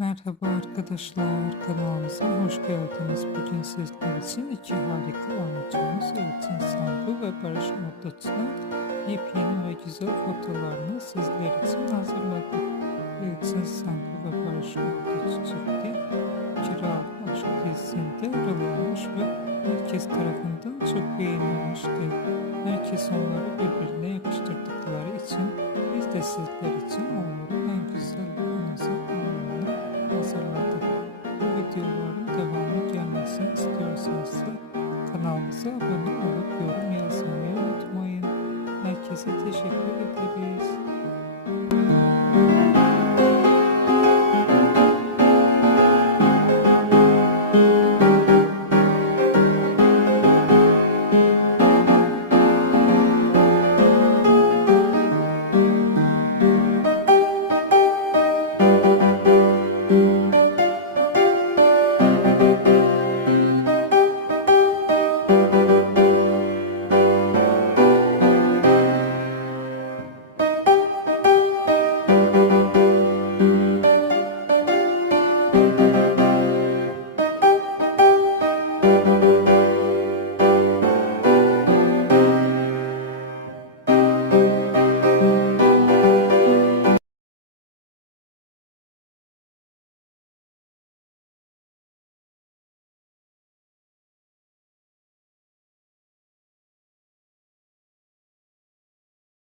Merhaba arkadaşlar, kanalımıza hoş geldiniz. Bugün sizler için iki harika oyuncumuz Elçin Sandu ve Barış Ortaç'ın yepyeni ve güzel fotolarını sizler için hazırladık. Elçin Sandu ve Barış Ortaç çifti Kiralık Aşk dizisinde rol ve herkes tarafından çok beğenilmişti. Herkes onları birbirine yakıştırdıkları için biz de sizler için onların en güzel kanalımıza abone olup yorum yazmayı unutmayın. Herkese teşekkür ederiz.